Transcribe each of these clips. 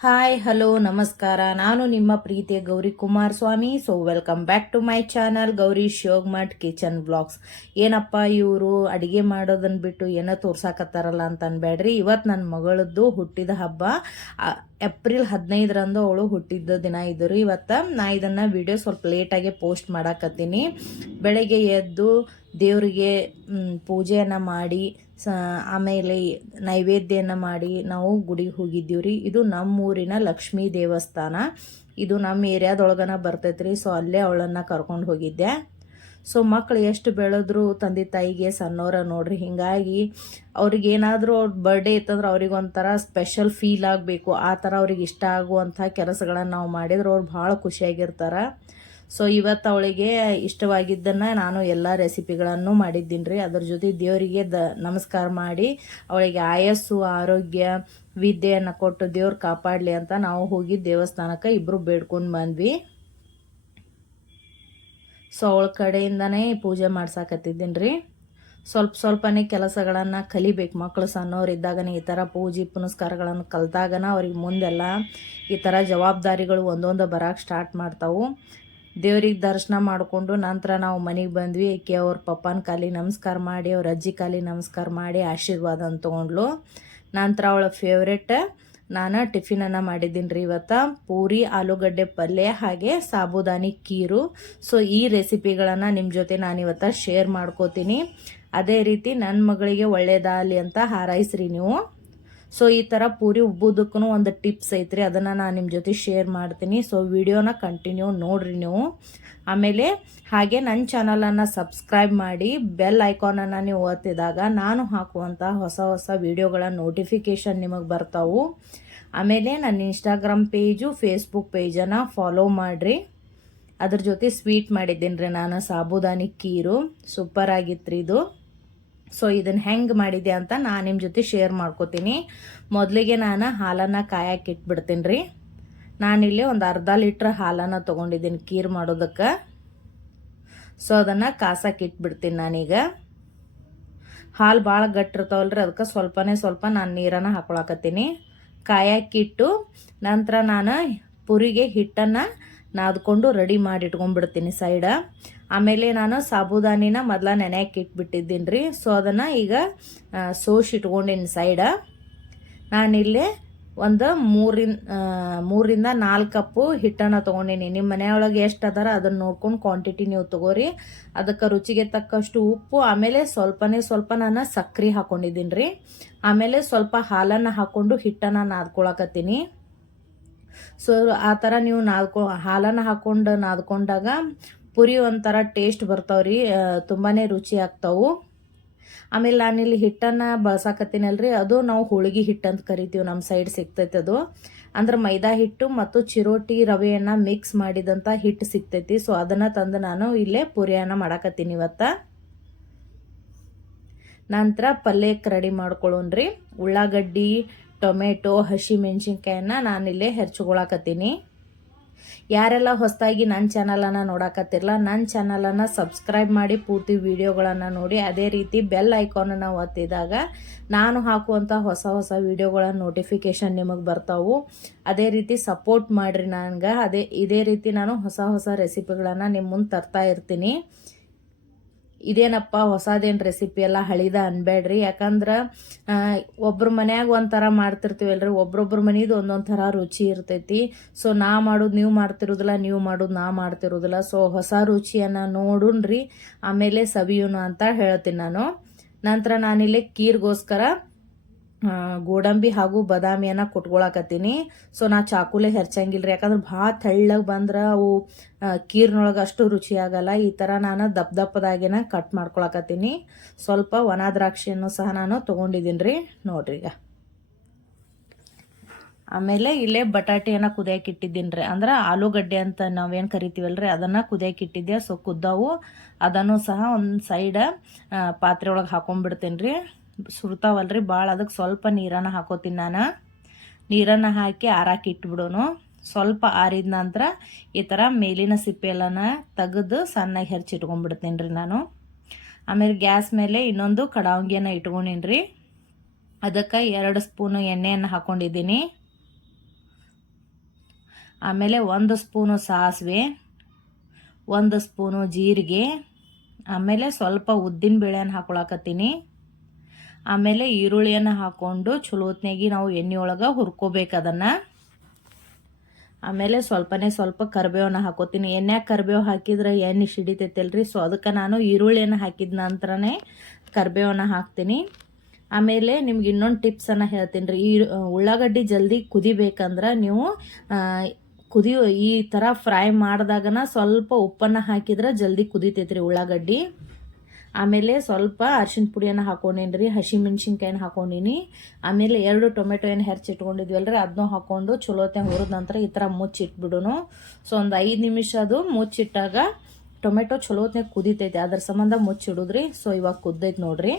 Hi hello ನಮಸ್ಕಾರ. ನಾನು ನಿಮ್ಮ ಪ್ರೀತಿಯ Gowri Kumar Swami so welcome back to my channel Gowri Shivagmath kitchen blogs ಏನಪ್ಪ ಇವರು ಅಡಿಗೆ ಮಾಡೋದನ್ನ ಬಿಟ್ಟು ಏನೋ ತೋರ್ಸಾಕತ್ತಾರಲ್ಲ ಅಂತ ಅನ್ಬೇಡ್ರಿ ಇವತ್ತು ನನ್ನ ಮಗಳದ್ದು ಹುಟ್ಟಿದ ಹಬ್ಬ. ಏಪ್ರಿಲ್ ಹದಿನೈದರಂದು ಅವಳು ಹುಟ್ಟಿದ್ದ ದಿನ ಇದ್ರು ಇವತ್ತು ನಾ ಇದನ್ನ ವಿಡಿಯೋ ಸ್ವಲ್ಪ ಲೇಟಾಗಿ ಪೋಸ್ಟ್ ಮಾಡಾಕತ್ತೀನಿ. ಬೆಳಗ್ಗೆ ಎದ್ದು ದೇವರಿಗೆ ಪೂಜೆಯನ್ನು ಮಾಡಿ, ಸ, ಆಮೇಲೆ ನೈವೇದ್ಯನ ಮಾಡಿ ನಾವು ಗುಡಿಗೆ ಹೋಗಿದ್ದೀವಿ ರೀ. ಇದು ನಮ್ಮೂರಿನ ಲಕ್ಷ್ಮೀ ದೇವಸ್ಥಾನ. ಇದು ನಮ್ಮ ಏರಿಯಾದೊಳಗನ ಬರ್ತೈತ್ರಿ. ಸೊ ಅಲ್ಲೇ ಅವಳನ್ನು ಕರ್ಕೊಂಡು ಹೋಗಿದ್ದೆ. ಸೊ ಮಕ್ಳು ಎಷ್ಟು ಬೆಳೆದ್ರು ತಂದೆ ತಾಯಿಗೆ ಸಣ್ಣವ್ರ ನೋಡ್ರಿ. ಹಿಂಗಾಗಿ ಅವ್ರಿಗೆ ಏನಾದರೂ ಅವ್ರ ಬರ್ಡೇ ಇತ್ತಂದ್ರೆ ಅವ್ರಿಗೆ ಒಂಥರ ಸ್ಪೆಷಲ್ ಫೀಲ್ ಆಗಬೇಕು. ಆ ಥರ ಅವ್ರಿಗೆ ಇಷ್ಟ ಆಗುವಂಥ ಕೆಲಸಗಳನ್ನು ನಾವು ಮಾಡಿದ್ರೆ ಅವ್ರು ಭಾಳ ಖುಷಿಯಾಗಿರ್ತಾರೆ. ಸೊ ಇವತ್ತು ಅವಳಿಗೆ ಇಷ್ಟವಾಗಿದ್ದನ್ನು ನಾನು ಎಲ್ಲ ರೆಸಿಪಿಗಳನ್ನು ಮಾಡಿದ್ದೀನಿ ರೀ. ಅದ್ರ ಜೊತೆ ದೇವರಿಗೆ ದ ನಮಸ್ಕಾರ ಮಾಡಿ, ಅವಳಿಗೆ ಆಯಸ್ಸು, ಆರೋಗ್ಯ, ವಿದ್ಯೆಯನ್ನು ಕೊಟ್ಟು ದೇವ್ರು ಕಾಪಾಡಲಿ ಅಂತ ನಾವು ಹೋಗಿ ದೇವಸ್ಥಾನಕ್ಕೆ ಇಬ್ಬರು ಬೇಡ್ಕೊಂಡು ಬಂದ್ವಿ. ಸೊ ಅವಳ ಕಡೆಯಿಂದನೇ ಪೂಜೆ ಮಾಡ್ಸಾಕತ್ತಿದ್ದೀನಿ ರೀ ಸ್ವಲ್ಪ ಸ್ವಲ್ಪನೇ ಕೆಲಸಗಳನ್ನು ಕಲಿಬೇಕು ಮಕ್ಕಳು ಸಣ್ಣವರಿದ್ದಾಗನೇ ಈ ಥರ ಪೂಜೆ ಪುನಸ್ಕಾರಗಳನ್ನು ಕಲ್ತಾಗನ ಅವ್ರಿಗೆ ಮುಂದೆಲ್ಲ ಈ ಥರ ಜವಾಬ್ದಾರಿಗಳು ಒಂದೊಂದು ಬರಕ್ಕೆ ಸ್ಟಾರ್ಟ್ ಮಾಡ್ತಾವು. ದೇವ್ರಿಗೆ ದರ್ಶನ ಮಾಡಿಕೊಂಡು ನಂತರ ನಾವು ಮನೆಗೆ ಬಂದ್ವಿ. ಆಕೆ ಅವ್ರ ಪಪ್ಪನ ಕಾಲಿ ನಮಸ್ಕಾರ ಮಾಡಿ, ಅವ್ರ ಅಜ್ಜಿ ಕಾಲಿ ನಮಸ್ಕಾರ ಮಾಡಿ ಆಶೀರ್ವಾದ ತೊಗೊಂಡ್ಲು. ನಂತರ ಅವಳ ಫೇವ್ರೆಟ್ ನಾನು ಟಿಫಿನನ್ನು ಮಾಡಿದ್ದೀನಿ ರೀ ಇವತ್ತು ಪೂರಿ, ಆಲೂಗಡ್ಡೆ ಪಲ್ಯ ಹಾಗೆ ಸಾಬುದಾನಿ ಕೀರು. ಸೊ ಈ ರೆಸಿಪಿಗಳನ್ನು ನಿಮ್ಮ ಜೊತೆ ನಾನು ಇವತ್ತು ಶೇರ್ ಮಾಡ್ಕೋತೀನಿ. ಅದೇ ರೀತಿ ನನ್ನ ಮಗಳಿಗೆ ಒಳ್ಳೇದಾಗಲಿ ಅಂತ ಹಾರೈಸ್ರಿ ನೀವು. ಸೊ ಈ ಥರ ಪೂರಿ ಉಬ್ಬುದಕ್ಕೂ ಒಂದು ಟಿಪ್ಸ್ ಐತ್ರಿ. ಅದನ್ನು ನಾನು ನಿಮ್ಮ ಜೊತೆ ಶೇರ್ ಮಾಡ್ತೀನಿ. ಸೊ ವಿಡಿಯೋನ ಕಂಟಿನ್ಯೂ ನೋಡ್ರಿ ನೀವು. ಆಮೇಲೆ ಹಾಗೆ ನನ್ನ ಚಾನಲನ್ನು ಸಬ್ಸ್ಕ್ರೈಬ್ ಮಾಡಿ ಬೆಲ್ ಐಕಾನನ್ನು ನೀವು ಒತ್ತಿದಾಗ ನಾನು ಹಾಕುವಂಥ ಹೊಸ ಹೊಸ ವಿಡಿಯೋಗಳ ನೋಟಿಫಿಕೇಷನ್ ನಿಮಗೆ ಬರ್ತಾವು. ಆಮೇಲೆ ನನ್ನ ಇನ್ಸ್ಟಾಗ್ರಾಮ್ ಪೇಜು ಫೇಸ್ಬುಕ್ ಪೇಜನ್ನು ಫಾಲೋ ಮಾಡಿರಿ. ಅದ್ರ ಜೊತೆ ಸ್ವೀಟ್ ಮಾಡಿದ್ದೀನಿ ರೀ ನಾನು ಸಾಬುದಾನಿ ಕೀರು. ಸೂಪರ್ ಆಗಿತ್ತು ಇದು. ಸೊ ಇದನ್ನು ಹೆಂಗೆ ಮಾಡಿದೆ ಅಂತ ನಾನು ನಿಮ್ಮ ಜೊತೆ ಶೇರ್ ಮಾಡ್ಕೋತೀನಿ. ಮೊದಲಿಗೆ ನಾನು ಹಾಲನ್ನು ಕಾಯಕ್ಕೆ ಇಟ್ಬಿಡ್ತೀನಿ ರೀ ನಾನಿಲ್ಲಿ ಒಂದು ಅರ್ಧ ಲೀಟ್ರ್ ಹಾಲನ್ನು ತೊಗೊಂಡಿದ್ದೀನಿ ಕೀರ್ ಮಾಡೋದಕ್ಕೆ. ಸೊ ಅದನ್ನು ಕಾಸಕ್ಕೆ ಇಟ್ಬಿಡ್ತೀನಿ ನಾನೀಗ. ಹಾಲು ಭಾಳ ಗಟ್ಟಿರ್ತಾವಲ್ರಿ ಅದಕ್ಕೆ ಸ್ವಲ್ಪನೇ ಸ್ವಲ್ಪ ನಾನು ನೀರನ್ನು ಹಾಕೊಳಕತ್ತೀನಿ. ಕಾಯಕ್ಕಿಟ್ಟು ನಂತರ ನಾನು ಪುರಿಗೆ ಹಿಟ್ಟನ್ನು ನಾದ್ಕೊಂಡು ರೆಡಿ ಮಾಡಿ ಇಟ್ಕೊಂಡ್ಬಿಡ್ತೀನಿ ಸೈಡ. ಆಮೇಲೆ ನಾನು ಸಾಬುದಾನಿನ ಮೊದಲ ನೆನೆಯಕ್ಕೆ ಇಟ್ಬಿಟ್ಟಿದ್ದೀನಿ ರೀ ಸೊ ಅದನ್ನು ಈಗ ಸೋಸಿ ಇಟ್ಕೊಂಡಿನಿ ಸೈಡ. ನಾನಿಲ್ಲಿ ಒಂದು ಮೂರಿನ ಮೂರಿಂದ ನಾಲ್ಕು ಕಪ್ಪು ಹಿಟ್ಟನ್ನು ತೊಗೊಂಡಿನಿ. ನಿಮ್ಮ ಮನೆಯೊಳಗೆ ಎಷ್ಟು ಅದಾರ ಅದನ್ನು ನೋಡ್ಕೊಂಡು ಕ್ವಾಂಟಿಟಿ ನೀವು ತಗೋರಿ. ಅದಕ್ಕೆ ರುಚಿಗೆ ತಕ್ಕಷ್ಟು ಉಪ್ಪು, ಆಮೇಲೆ ಸ್ವಲ್ಪನೇ ಸ್ವಲ್ಪ ನಾನು ಸಕ್ಕರೆ ಹಾಕ್ಕೊಂಡಿದ್ದೀನಿ ರೀ ಆಮೇಲೆ ಸ್ವಲ್ಪ ಹಾಲನ್ನು ಹಾಕ್ಕೊಂಡು ಹಿಟ್ಟನ್ನು ನಾದ್ಕೊಳಕತ್ತೀನಿ. ಸೊ ಆ ಥರ ನೀವು ನಾದ್ಕೊ ಹಾಲನ್ನು ಹಾಕೊಂಡು ನಾದ್ಕೊಂಡಾಗ ಪುರಿ ಒಂಥರ ಟೇಸ್ಟ್ ಬರ್ತಾವ್ರಿ ತುಂಬಾ ರುಚಿ ಆಗ್ತಾವು. ಆಮೇಲೆ ನಾನಿಲ್ಲಿ ಹಿಟ್ಟನ್ನು ಬಳಸಾಕತ್ತೀನಲ್ರಿ, ಅದು ನಾವು ಹೋಳಿಗೆ ಹಿಟ್ಟು ಅಂತ ಕರಿತೀವಿ ನಮ್ಮ ಸೈಡ್ ಸಿಗ್ತೈತೆ ಅದು. ಅಂದ್ರೆ ಮೈದಾ ಹಿಟ್ಟು ಮತ್ತು ಚಿರೋಟಿ ರವೆಯನ್ನು ಮಿಕ್ಸ್ ಮಾಡಿದಂಥ ಹಿಟ್ಟು ಸಿಗ್ತೈತಿ ಸೊ ಅದನ್ನು ತಂದು ನಾನು ಇಲ್ಲೇ ಪುರಿಯನ್ನ ಮಾಡಾಕತ್ತೀನಿ ಇವತ್ತು. ನಂತರ ಪಲ್ಯಕ್ಕೆ ರೆಡಿ ಮಾಡ್ಕೊಳ್ಳೋಣ್ರಿ ಉಳ್ಳಾಗಡ್ಡಿ ಟೊಮೆಟೊ, ಹಸಿ ಮೆಣಸಿನ್ಕಾಯನ್ನ ನಾನಿಲ್ಲೇ ಹೆರ್ಚ್ಕೊಳಕತ್ತೀನಿ ಯಾರೆಲ್ಲ ಹೊಸದಾಗಿ ನನ್ನ ಚಾನಲನ್ನು ನೋಡಕತ್ತಿರಲ್ಲ ನನ್ನ ಚಾನಲನ್ನು ಸಬ್ಸ್ಕ್ರೈಬ್ ಮಾಡಿ ಪೂರ್ತಿ ವಿಡಿಯೋಗಳನ್ನು ನೋಡಿ, ಅದೇ ರೀತಿ ಬೆಲ್ ಐಕಾನನ್ನು ಒತ್ತಿದಾಗ ನಾನು ಹಾಕುವಂಥ ಹೊಸ ಹೊಸ ವೀಡಿಯೋಗಳ ನೋಟಿಫಿಕೇಷನ್ ನಿಮಗೆ ಬರ್ತಾವು. ಅದೇ ರೀತಿ ಸಪೋರ್ಟ್ ಮಾಡಿರಿ ನನಗೆ. ಅದೇ, ಇದೇ ರೀತಿ ನಾನು ಹೊಸ ಹೊಸ ರೆಸಿಪಿಗಳನ್ನು ನಿಮ್ಮ ಮುಂದೆ ತರ್ತಾ ಇರ್ತೀನಿ. ಇದೇನಪ್ಪ ಹೊಸದೇನು ರೆಸಿಪಿ ಎಲ್ಲ ಹಳಿದ ಅನ್ಬೇಡ್ರಿ. ಯಾಕಂದ್ರೆ ಒಬ್ರ ಮನ್ಯಾಗ ಒಂಥರ ಮಾಡ್ತಿರ್ತೀವಲ್ರಿ ಒಬ್ರೊಬ್ರ ಮನೇದು ಒಂದೊಂದು ಥರ ರುಚಿ ಇರ್ತೈತಿ. ಸೊ ನಾ ಮಾಡೋದು ನೀವು ಮಾಡ್ತಿರೋದಿಲ್ಲ, ನೀವು ಮಾಡೋದು ನಾ ಮಾಡ್ತಿರೋದಿಲ್ಲ. ಸೊ ಹೊಸ ರುಚಿಯನ್ನು ನೋಡುಣ್ರಿ ಆಮೇಲೆ ಸವಿಯೋಣ ಅಂತ ಹೇಳ್ತೀನಿ ನಾನು. ನಂತರ ನಾನಿಲ್ಲಿ ಕೀರ್ಗೋಸ್ಕರ ಗೋಡಂಬಿ ಹಾಗೂ ಬಾದಾಮಿಯನ್ನು ಕೊಟ್ಕೊಳಕತ್ತೀನಿ. ಸೊ ನಾ ಚಾಕುಲೆ ಹೆರ್ಚಂಗಿಲ್ಲ ರೀ ಯಾಕಂದ್ರೆ ಭಾಳ ತೆಳ್ಳಗೆ ಬಂದ್ರೆ ಅವು ಕೀರ್ನೊಳಗೆ ಅಷ್ಟು ರುಚಿ ಆಗಲ್ಲ. ಈ ಥರ ನಾನು ದಪ್ಪ ದಪ್ಪದಾಗಿನ ಕಟ್ ಮಾಡ್ಕೊಳಕತ್ತೀನಿ. ಸ್ವಲ್ಪ ಒಣ ದ್ರಾಕ್ಷಿಯನ್ನು ಸಹ ನಾನು ತೊಗೊಂಡಿದ್ದೀನಿ ರೀ ನೋಡ್ರಿ ಈಗ. ಆಮೇಲೆ ಇಲ್ಲೇ ಬಟಾಟೆಯನ್ನು ಕುದಿಯಕ್ಕೆ ಇಟ್ಟಿದ್ದೀನಿ ರೀ ಅಂದ್ರೆ ಆಲೂಗಡ್ಡೆ ಅಂತ ನಾವೇನು ಕರಿತೀವಲ್ರಿ, ಅದನ್ನು ಕುದಿಯಕ್ಕೆ ಇಟ್ಟಿದ್ದೆ ಸೊ ಕುದ್ದವು. ಅದನ್ನು ಸಹ ಒಂದು ಸೈಡ ಪಾತ್ರೆ ಒಳಗೆ ಹಾಕೊಂಡ್ಬಿಡ್ತೀನಿ ರೀ ಸುಡ್ತಾವಲ್ರಿ. ಭಾಳ ಅದಕ್ಕೆ ಸ್ವಲ್ಪ ನೀರನ್ನು ಹಾಕೋತೀನಿ ನಾನು. ನೀರನ್ನು ಹಾಕಿ ಆರಾಕಿ ಇಟ್ಬಿಡೋನು. ಸ್ವಲ್ಪ ಆರಿದ ನಂತರ ಈ ಥರ ಮೇಲಿನ ಸಿಪ್ಪೆಲ್ಲನ ತೆಗೆದು ಸಣ್ಣಗೆ ಹೆರ್ಚಿಟ್ಕೊಂಡ್ಬಿಡ್ತೀನಿ ರೀ ನಾನು. ಆಮೇಲೆ ಗ್ಯಾಸ್ ಮೇಲೆ ಇನ್ನೊಂದು ಕಡಾವಂಗಿಯನ್ನು ಇಟ್ಕೊಂಡೀನಿ ರೀ ಅದಕ್ಕೆ ಎರಡು ಸ್ಪೂನು ಎಣ್ಣೆಯನ್ನು ಹಾಕ್ಕೊಂಡಿದ್ದೀನಿ ಆಮೇಲೆ ಒಂದು ಸ್ಪೂನು ಸಾಸಿವೆ, ಒಂದು ಸ್ಪೂನು ಜೀರಿಗೆ, ಆಮೇಲೆ ಸ್ವಲ್ಪ ಉದ್ದಿನ ಬೇಳೆಯನ್ನು ಹಾಕೊಳಕತ್ತೀನಿ. ಆಮೇಲೆ ಈರುಳ್ಳಿಯನ್ನು ಹಾಕ್ಕೊಂಡು ಚಲೋತ್ನಾಗಿ ನಾವು ಎಣ್ಣೆ ಒಳಗೆ ಹುರ್ಕೋಬೇಕು ಅದನ್ನು. ಆಮೇಲೆ ಸ್ವಲ್ಪನೇ ಸ್ವಲ್ಪ ಕರಿಬೇವನ್ನ ಹಾಕೋತೀನಿ. ಎಣ್ಣೆಗೆ ಕರಿಬೇವು ಹಾಕಿದ್ರೆ ಎಣ್ಣೆ ಸಿಡಿತೈತಲ್ರಿ ಸೊ ಅದಕ್ಕೆ ನಾನು ಈರುಳ್ಳಿಯನ್ನು ಹಾಕಿದ ನಂತರನೇ ಕರಿಬೇವನ್ನ ಹಾಕ್ತೀನಿ. ಆಮೇಲೆ ನಿಮ್ಗೆ ಇನ್ನೊಂದು ಟಿಪ್ಸನ್ನು ಹೇಳ್ತೀನಿ ರೀ ಈ ಉಳ್ಳಾಗಡ್ಡಿ ಜಲ್ದಿ ಕುದಿಬೇಕಂದ್ರೆ ನೀವು ಕುದಿ ಕುದಿಯೋ, ಈ ಥರ ಫ್ರೈ ಮಾಡಿದಾಗನ ಸ್ವಲ್ಪ ಉಪ್ಪನ್ನು ಹಾಕಿದ್ರೆ ಜಲ್ದಿ ಕುದಿತೈತ್ರಿ ಉಳ್ಳಾಗಡ್ಡಿ. ಆಮೇಲೆ ಸ್ವಲ್ಪ ಅರ್ಶಿನ ಪುಡಿಯನ್ನು ಹಾಕೊಂಡೇನಿ ರೀ ಹಸಿ ಮೆಣಸಿನ್ಕಾಯಿನ ಹಾಕೊಂಡೀನಿ. ಆಮೇಲೆ ಎರಡು ಟೊಮೆಟೊ ಏನು ಹೆಚ್ಚಿಟ್ಕೊಂಡಿದ್ವಲ್ರಿ ಅದನ್ನೂ ಹಾಕೊಂಡು ಚಲೋತೆ ಹುರಿದ ನಂತರ ಈ ಥರ ಮುಚ್ಚಿಟ್ಬಿಡುನು ಸೊ ಒಂದು ಐದು ನಿಮಿಷ ಅದು ಮುಚ್ಚಿಟ್ಟಾಗ ಟೊಮೆಟೊ ಚಲೋತ್ನೆ ಕುದೀತೈತೆ, ಅದ್ರ ಸಂಬಂಧ ಮುಚ್ಚಿಡುದ್ರಿ ಸೊ ಇವಾಗ ಕುದ್ದೈತೆ ನೋಡ್ರಿ.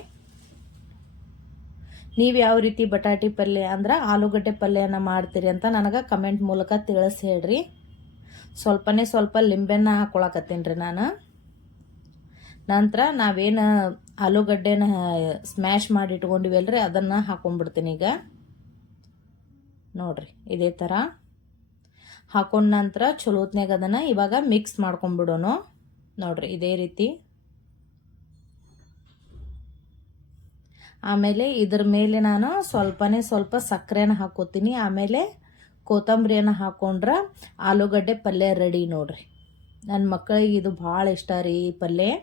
ನೀವು ಯಾವ ರೀತಿ ಬಟಾಟಿ ಪಲ್ಯ ಅಂದ್ರೆ ಆಲೂಗಡ್ಡೆ ಪಲ್ಯನ ಮಾಡ್ತೀರಿ ಅಂತ ನನಗೆ ಕಮೆಂಟ್ ಮೂಲಕ ತಿಳಿಸಿ ಹೇಳ್ರಿ. ಸ್ವಲ್ಪನೇ ಸ್ವಲ್ಪ ಲಿಂಬೆನ ಹಾಕೊಳಕತ್ತೀನಿ ರೀ ನಾನು. ನಂತರ ನಾವೇನು ಆಲೂಗಡ್ಡೆನ ಸ್ಮ್ಯಾಶ್ ಮಾಡಿ ಇಟ್ಕೊಂಡಿವಲ್ರಿ ಅದನ್ನು ಹಾಕೊಂಡ್ಬಿಡ್ತೀನಿ ಈಗ. ನೋಡ್ರಿ, ಇದೇ ಥರ ಹಾಕೊಂಡ ನಂತರ ಚಲೋತ್ನಾಗ ಅದನ್ನು ಇವಾಗ ಮಿಕ್ಸ್ ಮಾಡ್ಕೊಂಡ್ಬಿಡೋನು. ನೋಡ್ರಿ, ಇದೇ ರೀತಿ. ಆಮೇಲೆ ಇದ್ರ ಮೇಲೆ ನಾನು ಸ್ವಲ್ಪನೇ ಸ್ವಲ್ಪ ಸಕ್ಕರೆನ ಹಾಕೋತೀನಿ. ಆಮೇಲೆ ಕೊತ್ತಂಬರಿಯನ್ನು ಹಾಕೊಂಡ್ರೆ ಆಲೂಗಡ್ಡೆ ಪಲ್ಯ ರೆಡಿ ನೋಡ್ರಿ. ನನ್ನ ಮಕ್ಕಳಿಗೆ ಇದು ಭಾಳ ಇಷ್ಟ ರೀ ಪಲ್ಯ.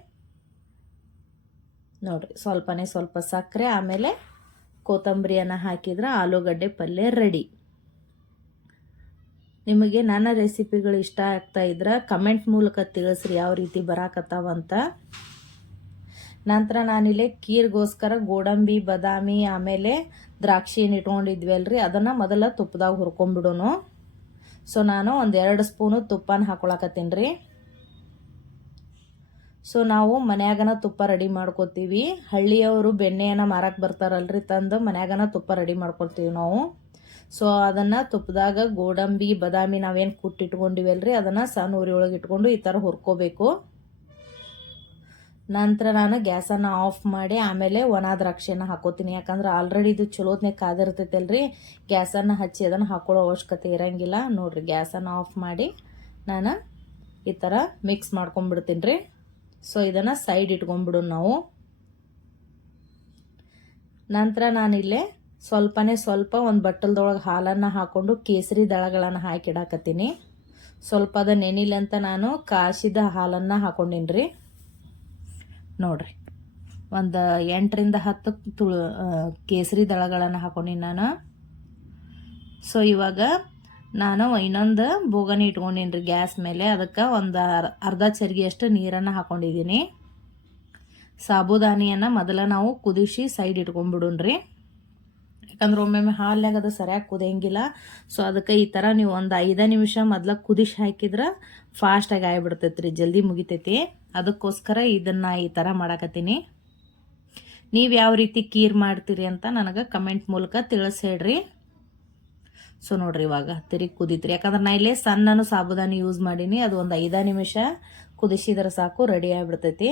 ನೋಡ್ರಿ, ಸ್ವಲ್ಪನೇ ಸ್ವಲ್ಪ ಸಕ್ಕರೆ, ಆಮೇಲೆ ಕೊತ್ತಂಬರಿಯನ್ನು ಹಾಕಿದ್ರೆ ಆಲೂಗಡ್ಡೆ ಪಲ್ಯ ರೆಡಿ ನಿಮಗೆ ನನ್ನ ರೆಸಿಪಿಗಳು ಇಷ್ಟ ಆಗ್ತಾ ಇದ್ರೆ ಕಮೆಂಟ್ ಮೂಲಕ ತಿಳಿಸ್ರಿ, ಯಾವ ರೀತಿ ಬರಾಕತ್ತಾವಂತ ನಂತರ ನಾನಿಲ್ಲಿ ಕೀರ್ಗೋಸ್ಕರ ಗೋಡಂಬಿ, ಬದಾಮಿ, ಆಮೇಲೆ ದ್ರಾಕ್ಷಿ ಇಟ್ಕೊಂಡಿದ್ವಿ ಅಲ್ರಿ, ಅದನ್ನು ಮೊದಲ ತುಪ್ಪದಾಗ ಹುರ್ಕೊಂಡ್ಬಿಡೋನು ಸೊ ನಾನು ಒಂದೆರಡು ಸ್ಪೂನು ತುಪ್ಪನ ಹಾಕೊಳಕತ್ತೀನಿ ರೀ. ಸೊ ನಾವು ಮನ್ಯಾಗನ ತುಪ್ಪ ರೆಡಿ ಮಾಡ್ಕೋತೀವಿ. ಹಳ್ಳಿಯವರು ಬೆಣ್ಣೆಯನ್ನು ಮಾರಕ್ಕೆ ಬರ್ತಾರಲ್ರಿ ತಂದು ಮನ್ಯಾಗನ ತುಪ್ಪ ರೆಡಿ ಮಾಡ್ಕೊಳ್ತೀವಿ ನಾವು. ಸೊ ಅದನ್ನು ತುಪ್ಪದಾಗ ಗೋಡಂಬಿ, ಬಾದಾಮಿ ನಾವೇನು ಕುಟ್ಟಿಟ್ಕೊಂಡಿವಲ್ರಿ, ಅದನ್ನು ಸಣ್ಣ ಉರಿ ಒಳಗೆ ಇಟ್ಕೊಂಡು ಈ ಥರ ಹುರ್ಕೋಬೇಕು. ನಂತರ ನಾನು ಗ್ಯಾಸನ್ನು ಆಫ್ ಮಾಡಿ ಆಮೇಲೆ ಒಣ ದ್ರಾಕ್ಷಿಯನ್ನು ಹಾಕೋತೀನಿ. ಯಾಕಂದ್ರೆ ಆಲ್ರೆಡಿ ಇದು ಚಲೋತ್ನೆ ಕಾದಿರ್ತೈತಲ್ರಿ. ಗ್ಯಾಸನ್ನು ಹಚ್ಚಿ ಅದನ್ನು ಹಾಕೊಳ್ಳೋ ಅವಶ್ಯಕತೆ ಇರಂಗಿಲ್ಲ. ನೋಡಿರಿ, ಗ್ಯಾಸನ್ನು ಆಫ್ ಮಾಡಿ ನಾನು ಈ ಥರ ಮಿಕ್ಸ್ ಮಾಡ್ಕೊಂಡ್ಬಿಡ್ತೀನಿ ರೀ. ಸೊ ಇದನ್ನು ಸೈಡ್ ಇಟ್ಕೊಂಡ್ಬಿಡೋಣ ನಾವು. ನಂತರ ನಾನಿಲ್ಲೇ ಸ್ವಲ್ಪನೇ ಸ್ವಲ್ಪ ಒಂದು ಬಟ್ಟಲ್ದೊಳಗೆ ಹಾಲನ್ನು ಹಾಕ್ಕೊಂಡು ಕೇಸರಿ ದಳಗಳನ್ನು ಹಾಕಿಡಾಕತ್ತೀನಿ ಸ್ವಲ್ಪ ಅದ ನೆನಿಲಿ ಅಂತ ನಾನು ಕಾಸಿದ ಹಾಲನ್ನು ಹಾಕ್ಕೊಂಡಿನ್ರಿ ರೀ ನೋಡ್ರಿ, ಒಂದು ಎಂಟರಿಂದ ಹತ್ತು ತುಳು ಕೇಸರಿ ದಳಗಳನ್ನು ಹಾಕ್ಕೊಂಡಿನಿ ನಾನು. ಸೊ ಇವಾಗ ನಾನು ಇನ್ನೊಂದು ಬೋಗನಿ ಇಟ್ಕೊಂಡೀನಿ ರೀ ಗ್ಯಾಸ್ ಮೇಲೆ. ಅದಕ್ಕೆ ಒಂದು ಅರ್- ಅರ್ಧ ಚರಿಗೆಯಷ್ಟು ನೀರನ್ನು ಹಾಕೊಂಡಿದ್ದೀನಿ. ಸಾಬುದಾನಿಯನ್ನು ಮೊದಲ ನಾವು ಕುದಿಸಿ ಸೈಡ್ ಇಟ್ಕೊಂಡ್ಬಿಡೋಣ್ರಿ. ಯಾಕಂದ್ರೆ ಒಮ್ಮೊಮ್ಮೆ ಹಾಲ್ನಾಗ ಅದು ಸರಿಯಾಗಿ ಕುದಿಯಂಗಿಲ್ಲ. ಸೊ ಅದಕ್ಕೆ ಈ ಥರ ನೀವು ಒಂದು ಐದು ನಿಮಿಷ ಮೊದ್ಲು ಕುದಿಸಿ ಹಾಕಿದ್ರೆ ಫಾಸ್ಟಾಗಿ ಆಗಿಬಿಡ್ತೈತೆ ರೀ ಜಲ್ದಿ ಮುಗಿತೈತಿ. ಅದಕ್ಕೋಸ್ಕರ ಇದನ್ನು ಈ ಥರ ಮಾಡಾಕತ್ತೀನಿ. ನೀವು ಯಾವ ರೀತಿ ಕೀರ್ ಮಾಡ್ತೀರಿ ಅಂತ ನನಗೆ ಕಮೆಂಟ್ ಮೂಲಕ ತಿಳಿಸಿ ಹೇಳ್ರಿ. ಸೊ ನೋಡ್ರಿ ಇವಾಗ ತಿರುಗಿ ಕುದೀತ್ರಿ. ಯಾಕಂದ್ರೆ ನಾ ಇಲ್ಲೇ ಸಣ್ಣನು ಸಾಬುದಾನಿ ಯೂಸ್ ಮಾಡೀನಿ. ಅದು ಒಂದು ಐದು ನಿಮಿಷ ಕುದಿಸಿದ್ರೆ ಸಾಕು ರೆಡಿ ಆಗಿಬಿಡ್ತೈತಿ.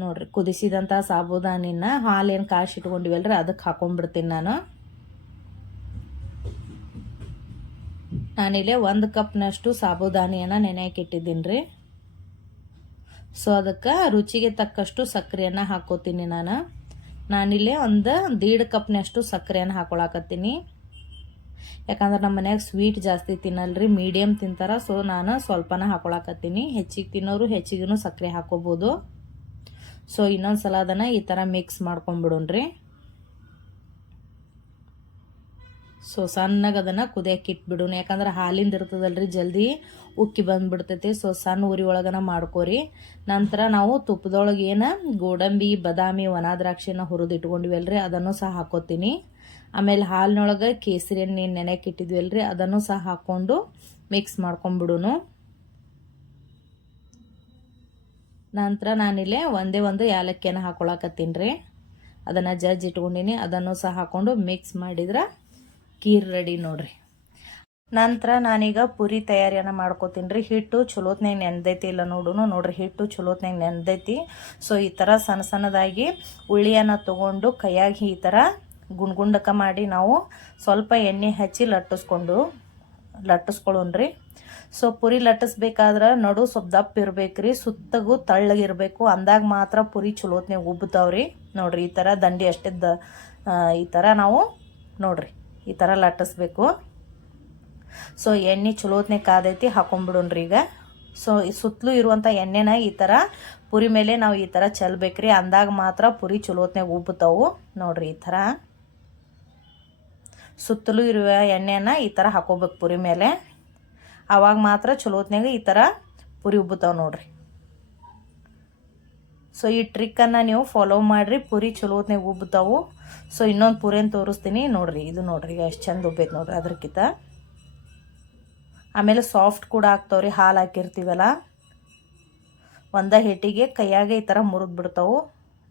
ನೋಡ್ರಿ ಕುದಿಸಿದಂಥ ಸಾಬುದಾನಿನ ಹಾಲೇನು ಕಾಶಿ ಇಟ್ಕೊಂಡಿವಲ್ರಿ ಅದಕ್ಕೆ ಹಾಕೊಂಡ್ಬಿಡ್ತೀನಿ ನಾನು. ನಾನಿಲ್ಲೇ ಒಂದು ಕಪ್ನಷ್ಟು ಸಾಬುದಾನಿಯನ್ನು ನೆನೆಯಕ್ಕೆ ಇಟ್ಟಿದ್ದೀನಿ ರೀ ಸೊ ಅದಕ್ಕೆ ರುಚಿಗೆ ತಕ್ಕಷ್ಟು ಸಕ್ಕರೆಯನ್ನು ಹಾಕೋತೀನಿ ನಾನು. ನಾನಿಲ್ಲೇ ಒಂದು ದೀಡ್ ಕಪ್ನಷ್ಟು ಸಕ್ಕರೆಯನ್ನು ಹಾಕೊಳಕತ್ತೀನಿ. ಯಾಕಂದ್ರೆ ನಮ್ಮ ಮನ್ಯಾಗ ಸ್ವೀಟ್ ಜಾಸ್ತಿ ತಿನ್ನಲ್ರಿ ಮೀಡಿಯಮ್ ತಿಂತಾರ ಸೊ ನಾನು ಸ್ವಲ್ಪನ ಹಾಕೊಳಕತ್ತೀನಿ. ಹೆಚ್ಚಿಗೆ ತಿನ್ನೋರು ಹೆಚ್ಚಿಗೂ ಸಕ್ಕರೆ ಹಾಕೋಬೋದು. ಸೊ ಇನ್ನೊಂದು ಸಲ ಅದನ್ನು ಈ ಥರ ಮಿಕ್ಸ್ ಮಾಡ್ಕೊಂಡ್ಬಿಡೋಣ್ರಿ. ಸೊ ಸಣ್ಣಗೆ ಅದನ್ನು ಕುದಿಯಕ್ಕೆ ಇಟ್ಬಿಡೋಣ. ಯಾಕಂದ್ರೆ ಹಾಲಿಂದ ಇರ್ತದಲ್ರಿ, ಜಲ್ದಿ ಉಕ್ಕಿ ಬಂದ್ಬಿಡ್ತೈತಿ. ಸೊ ಸಣ್ಣ ಉರಿ ಒಳಗನ ಮಾಡ್ಕೋರಿ. ನಂತರ ನಾವು ತುಪ್ಪದೊಳಗೆ ಏನು ಗೋಡಂಬಿ, ಬದಾಮಿ ಒಣ ದ್ರಾಕ್ಷಿನ ಹುರಿದು ಇಟ್ಕೊಂಡಿವಲ್ರಿ ಅದನ್ನು ಸಹ ಹಾಕೋತೀನಿ. ಆಮೇಲೆ ಹಾಲಿನೊಳಗೆ ಕೇಸರಿಯನ್ನು ನೆನೆಯಕ್ಕೆ ಇಟ್ಟಿದ್ವಲ್ರಿ. ಅದನ್ನು ಸಹ ಹಾಕ್ಕೊಂಡು ಮಿಕ್ಸ್ ಮಾಡ್ಕೊಂಡ್ಬಿಡುನು ನಂತರ ನಾನಿಲ್ಲೇ ಒಂದೇ ಒಂದು ಏಲಕ್ಕಿಯನ್ನು ಹಾಕೊಳಕತ್ತೀನಿ ರೀ. ಅದನ್ನು ಜಜ್ಜಿ ಇಟ್ಕೊಂಡಿನಿ ಅದನ್ನು ಸಹ ಹಾಕ್ಕೊಂಡು ಮಿಕ್ಸ್ ಮಾಡಿದ್ರೆ ಕೀರ್ ರೆಡಿ ನೋಡ್ರಿ. ನಂತರ ನಾನೀಗ ಪುರಿ ತಯಾರಿಯನ್ನು ಮಾಡ್ಕೋತೀನಿ ರೀ ಹಿಟ್ಟು ಚಲೋತ್ನಾಗ ನೆಂದೈತಿ ಇಲ್ಲ ನೋಡುನು ನೋಡ್ರಿ. ಹಿಟ್ಟು ಚಲೋತ್ನಾಗ ನೆಂದೈತಿ. ಸೊ ಈ ಥರ ಸಣ್ಣ ಸಣ್ಣದಾಗಿ ಉಳ್ಳಿಯನ್ನು ತೊಗೊಂಡು ಕೈಯಾಗಿ ಈ ಥರ ಗುಂಡ್ ಗುಂಡಕ ಮಾಡಿ ನಾವು ಸ್ವಲ್ಪ ಎಣ್ಣೆ ಹಚ್ಚಿ ಲಟ್ಟಿಸ್ಕೊಂಡು, ಲಟ್ಟಿಸ್ಕೊಳ್ಳೋಣ್ರಿ. ಸೊ ಪುರಿ ಲಟ್ಟಿಸ್ಬೇಕಾದ್ರೆ ನಡು ಸ್ವಲ್ಪ ದಪ್ಪ ಇರ್ಬೇಕ್ರಿ. ಸುತ್ತಗೂ ತಳ್ಳಗಿರಬೇಕು ಅಂದಾಗ ಮಾತ್ರ ಪುರಿ ಚಲೋತ್ನಾಗ ಉಬ್ಬುತ್ತಾವ್ರಿ ನೋಡ್ರಿ, ಈ ಥರ ದಂಡಿ ಅಷ್ಟಿದ್ದ ಈ ಥರ ನಾವು ನೋಡ್ರಿ. ಈ ಥರ ಲಟ್ಟಿಸ್ಬೇಕು. ಸೊ ಎಣ್ಣೆ ಚಲೋತ್ನೇ ಕಾದೈತಿ ಹಾಕೊಂಡ್ಬಿಡೋಣ್ರಿ ಈಗ. ಸೊ ಸುತ್ತಲೂ ಇರುವಂಥ ಎಣ್ಣೆನ ಈ ಥರ ಪುರಿ ಮೇಲೆ ನಾವು ಈ ಥರ ಚೆಲ್ಬೇಕ್ರಿ. ಅಂದಾಗ ಮಾತ್ರ ಪುರಿ ಚಲೋತ್ನಾಗ ಉಬ್ಬುತ್ತವು. ನೋಡ್ರಿ ಈ ಥರ ಸುತ್ತಲೂ ಇರುವ ಎಣ್ಣೆನ ಈ ಥರ ಹಾಕೋಬೇಕು ಪುರಿ ಮೇಲೆ. ಆವಾಗ ಮಾತ್ರ ಚಲೋತ್ನಾಗ ಈ ಥರ ಪುರಿ ಉಬ್ಬುತ್ತಾವೆ ನೋಡ್ರಿ. ಸೊ ಈ ಟ್ರಿಕ್ಕನ್ನು ನೀವು ಫಾಲೋ ಮಾಡಿರಿ. ಪುರಿ ಚಲೋತ್ನಾಗ ಉಬ್ಬುತ್ತಾವು. ಸೊ ಇನ್ನೊಂದು ಪೂರೇನು ತೋರಿಸ್ತೀನಿ. ನೋಡ್ರಿ, ಇದು ನೋಡ್ರಿ ಎಷ್ಟು ಚಂದ ಉಬ್ಬೈತೆ ನೋಡ್ರಿ ಅದ್ರಕ್ಕಿಂತ. ಆಮೇಲೆ ಸಾಫ್ಟ್ ಕೂಡ ಆಗ್ತಾವ್ರಿ, ಹಾಲು ಹಾಕಿರ್ತೀವಲ್ಲ? ಒಂದ ಹಿಟ್ಟಿಗೆ ಕೈಯಾಗೆ ಈ ಥರ ಮುರಿದು ಬಿಡ್ತಾವು.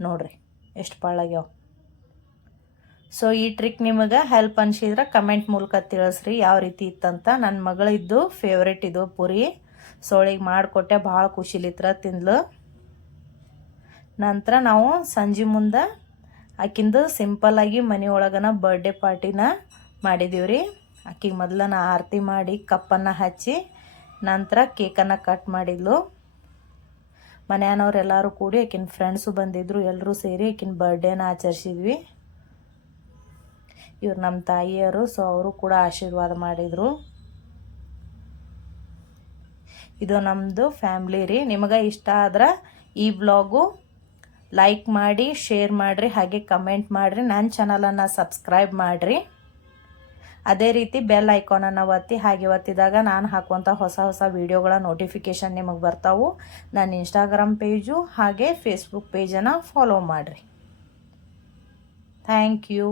ನೋಡ್ರಿ, ಎಷ್ಟು ಪಾಳಾಗ್ಯಾವ. ಸೊ ಈ ಟ್ರಿಕ್ ನಿಮಗೆ ಹೆಲ್ಪ್ ಅನ್ಸಿದ್ರೆ ಕಮೆಂಟ್ ಮೂಲಕ ತಿಳಿಸ್ರಿ, ಯಾವ ರೀತಿ ಇತ್ತಂತ. ನನ್ನ ಮಗಳಿದ್ದು ಫೇವ್ರೇಟ್ ಇದು ಪುರಿ. ಸೋಳಿಗೆ ಮಾಡಿಕೊಟ್ಟೆ ಭಾಳ ಖುಷಿಲಿತ್ರ ತಿಂದ್ಲು. ನಂತರ ನಾವು ಸಂಜೆ ಮುಂದೆ ಆಕಿಂದು ಸಿಂಪಲ್ಲಾಗಿ ಮನೆ ಒಳಗನ ಬರ್ಡೇ ಪಾರ್ಟಿನ ಮಾಡಿದೀವಿ ರೀ ಆಕಿಗೆ ಮೊದಲನ ಆರತಿ ಮಾಡಿ ಕಪ್ಪನ್ನು ಹಚ್ಚಿ, ನಂತರ ಕೇಕನ್ನು ಕಟ್ ಮಾಡಿದ್ಲು. ಮನೆಯವ್ರೆಲ್ಲರೂ ಕೂಡಿ ಆಕಿನ ಫ್ರೆಂಡ್ಸು ಬಂದಿದ್ರು ಎಲ್ಲರೂ ಸೇರಿ ಆಕಿನ ಬರ್ಡೇನ ಆಚರಿಸಿದ್ವಿ. ಇವ್ರು ನಮ್ಮ ತಾಯಿಯರು ಸೊ ಅವರು ಕೂಡ ಆಶೀರ್ವಾದ ಮಾಡಿದರು. ಇದು ನಮ್ಮದು ಫ್ಯಾಮ್ಲಿ ರೀ. ನಿಮಗೆ ಇಷ್ಟ ಆದ್ರೆ ಈ ಬ್ಲಾಗು ಲೈಕ್ ಮಾಡಿ ಶೇರ್ ಮಾಡಿರಿ, ಹಾಗೆ ಕಮೆಂಟ್ ಮಾಡಿರಿ. ನನ್ನ ಚಾನಲನ್ನು ಸಬ್ಸ್ಕ್ರೈಬ್ ಮಾಡಿರಿ. ಅದೇ ರೀತಿ ಬೆಲ್ ಐಕಾನನ್ನು ಒತ್ತಿ, ಹಾಗೆ ಒತ್ತಿದಾಗ ನಾನು ಹಾಕುವಂಥ ಹೊಸ ಹೊಸ ವೀಡಿಯೋಗಳ ನೋಟಿಫಿಕೇಷನ್ ನಿಮಗೆ ಬರ್ತಾವು. ನನ್ನ ಇನ್ಸ್ಟಾಗ್ರಾಮ್ ಪೇಜು ಹಾಗೆ ಫೇಸ್ಬುಕ್ ಪೇಜನ್ನು ಫಾಲೋ ಮಾಡಿರಿ. Thank you